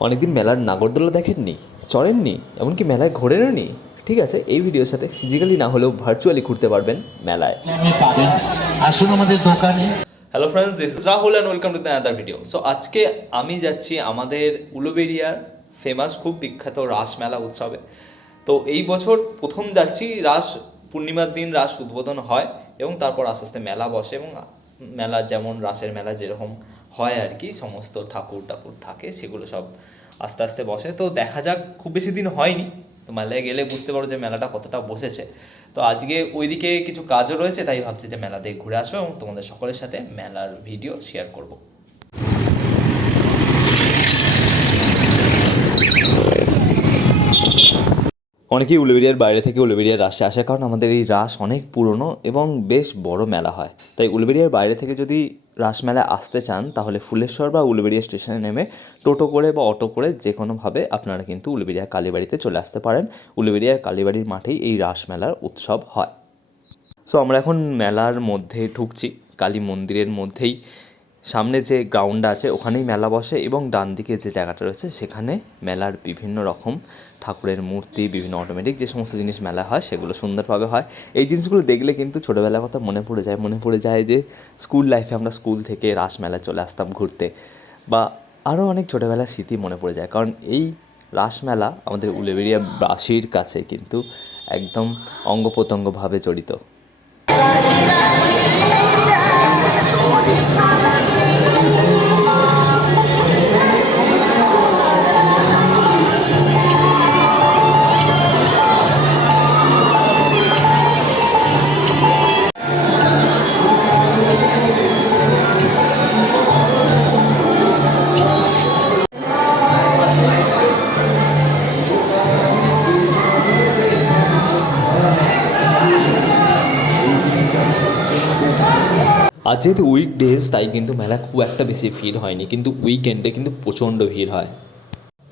অনেকদিন মেলার নাগরদোলা দেখেননি চড়েননি এমনকি মেলায় ঘোরেননি ঠিক আছে এই ভিডিওর সাথে ফিজিক্যালি না হলেও ভার্চুয়ালি ঘুরতে পারবেন মেলায়। আসুন আমাদের দোকানে। Hello friends this is Rahul and welcome to the other video so আজকে আমি যাচ্ছি আমাদের উলুবেরিয়ার ফেমাস খুব বিখ্যাত রাস মেলা উৎসবে। তো এই বছর প্রথম যাচ্ছি রাস পূর্ণিমার দিন রাস উদ্বোধন হয় এবং তারপর আস্তে আস্তে মেলা বসে এবং মেলা যেমন রাসের মেলা যেরকম হয় আর কি, সমস্ত ঠাকুর টাকুর থাকে, সেগুলো সব আস্তে আস্তে বসে। তো দেখা যাক, খুব বেশি দিন হয়নি। তো মেলায় গেলে বুঝতে পারো যে মেলাটা কতটা বসেছে। তো আজকে ওইদিকে কিছু কাজও রয়েছে, তাই ভাবছি যে মেলা থেকে ঘুরে আসব এবং তোমাদের সকলের সাথে মেলার ভিডিও শেয়ার করব। অনেকেই উলুবেরিয়ার বাইরে থেকে উলুবেরিয়ার রাসে আসে, কারণ আমাদের এই রাস অনেক পুরনো এবং বেশ বড় মেলা হয়। তাই উলুবেরিয়ার বাইরে থেকে যদি রাস মেলায় আসতে চান, তাহলে ফুলেশ্বর বা উলুবেরিয়া স্টেশনে নেমে টোটো করে বা অটো করে যে কোনোভাবে আপনারা কিন্তু উলুবেরিয়া কালীবাড়িতে চলে আসতে পারেন। উলুবেরিয়া কালীবাড়ির মাঠেই এই রাস মেলার উৎসব হয়। সো আমরা এখন মেলার মধ্যে ঢুকছি। কালী মন্দিরের মধ্যেই। সামনে যে গ্রাউন্ড আছে, ওখানেই মেলা বসে এবং ডান দিকে যে জায়গাটা রয়েছে, সেখানে মেলার বিভিন্ন রকম ঠাকুরের মূর্তি, বিভিন্ন অটোমেটিক যে সমস্ত জিনিস মেলা হয়, সেগুলো সুন্দরভাবে হয়। এই জিনিসগুলো দেখলে কিন্তু ছোটোবেলার কথা মনে পড়ে যায়। মনে পড়ে যায় যে স্কুল লাইফে আমরা স্কুল থেকে রাস মেলায় চলে আসতাম ঘুরতে। বা আরও অনেক ছোটোবেলার স্মৃতি মনে পড়ে যায়। কারণ এই রাসমেলা আমাদের উলেবেরিয়া বাসির কাছে কিন্তু একদম অঙ্গ প্রত্যঙ্গভাবে জড়িত। আজ যেহেতু উইক ডেজ তাই কিন্তু মেলা খুব একটা বেশি ভিড় হয়নি, কিন্তু উইকেন্ডে কিন্তু প্রচণ্ড ভিড় হয়।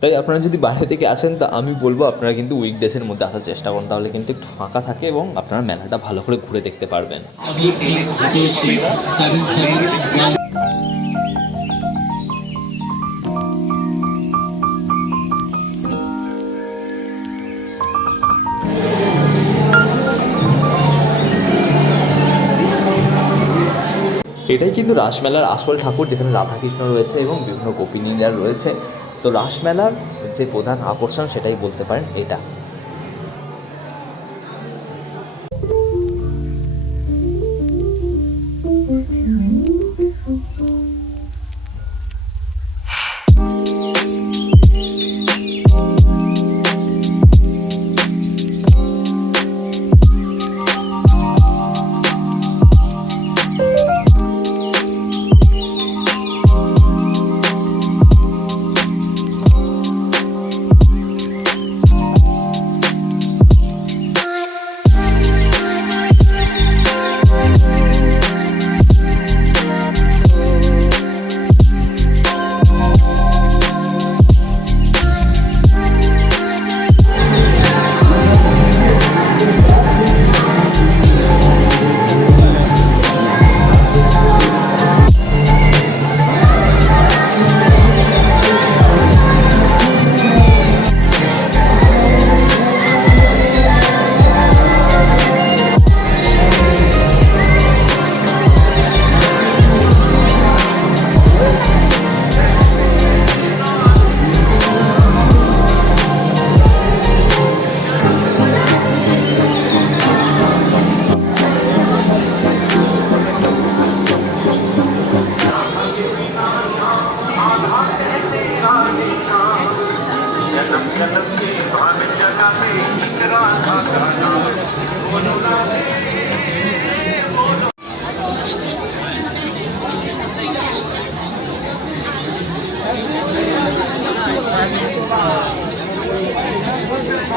তাই আপনারা যদি বাইরে থেকে আসেন, তা আমি বলব আপনারা কিন্তু উইক ডেসের মধ্যে আসার চেষ্টা করুন, তাহলে কিন্তু একটু ফাঁকা থাকে এবং আপনারা মেলাটা ভালো করে ঘুরে দেখতে পারবেন। এটাই কিন্তু রাসমেলার আসল ঠাকুর যেখানে রাধাকৃষ্ণ রয়েছে এবং বিভিন্ন গোপিনীরা রয়েছে। তো রাসমেলার যে প্রধান আকর্ষণ সেটাই বলতে পারেন এটা।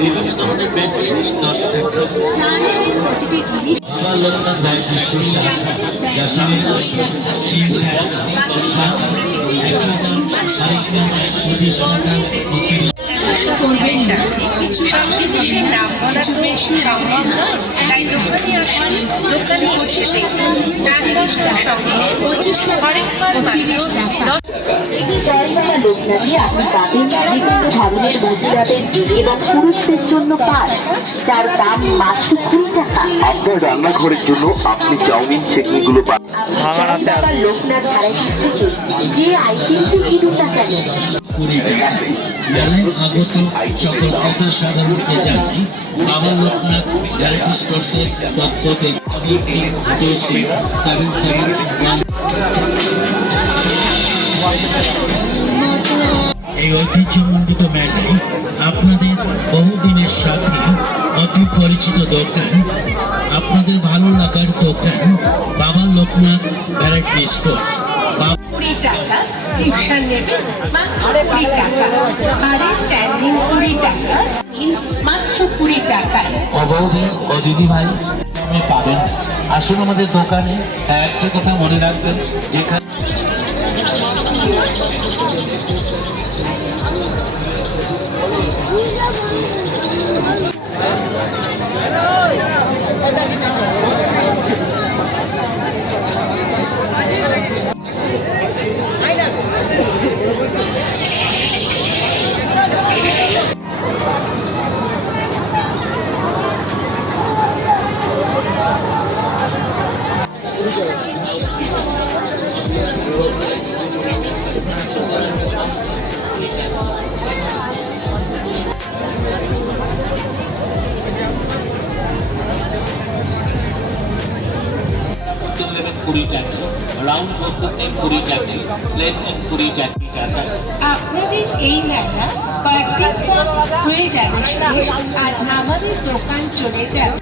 বিভিন্ন ধরনের বেস্ট দশ টাকা। চা নেবেন প্রতিটি জিনিস বাবা লোকনাথ ব্যাংক স্টেশন যশোরের তিন টাকা পঁচিশ না কিছু সব জিনিসের দাম বলা তো সম্ভব নয়। তাই দোকানে আসুন দোকানে বসে দেখুন। নারীরা সঙ্গে পঁচিশ হরেকবার মাত্র দশ জয়মালা লোকনাথে আপনি পাবেন বিভিন্ন ধরনের মহিলাদের এবং পুরুষদের জন্য পার্স যার দাম মাত্র কুড়ি টাকা। আপনার রান্নাঘরের জন্য আপনি চাউমিন চেটনিগুলো পাবেন লোকনাথ ভ্যারাইটিস থেকে যে আইটেমটি কিনুন না কেন? আগত সকল ক্রেতা সাধারণকে জানাই বাবা লোকনাথ গ্যারান্টি স্টোর্সের পক্ষ থেকে টু সেভেন সেভেন ওয়ান এই ঐতিহ্যমণ্ডিত মেলায় আপনাদের বহুদিনের সাথে অতি পরিচিত দোকান, আপনাদের ভালো লাগার দোকান বাবা লোকনাথ ভ্যারাইটি স্টোর টাকা টিউশন নেবে মাত্র কুড়ি টাকা, বাড়ি স্ট্যান্ডিং কুড়ি টাকা মাত্র কুড়ি টাকা। অবৌদি ও ভাই আপনি পাবেন। আসুন আমাদের দোকানে, একটা কথা মনে রাখবেন, যেখানে কুড়ি টাকা রাউন্ড কুড়ি টাকা কুড়ি চারটি আপনাদের এই মেলা কয়েকদিন পর হয়ে যাবে, আর আমাদের দোকান চলে যাবে।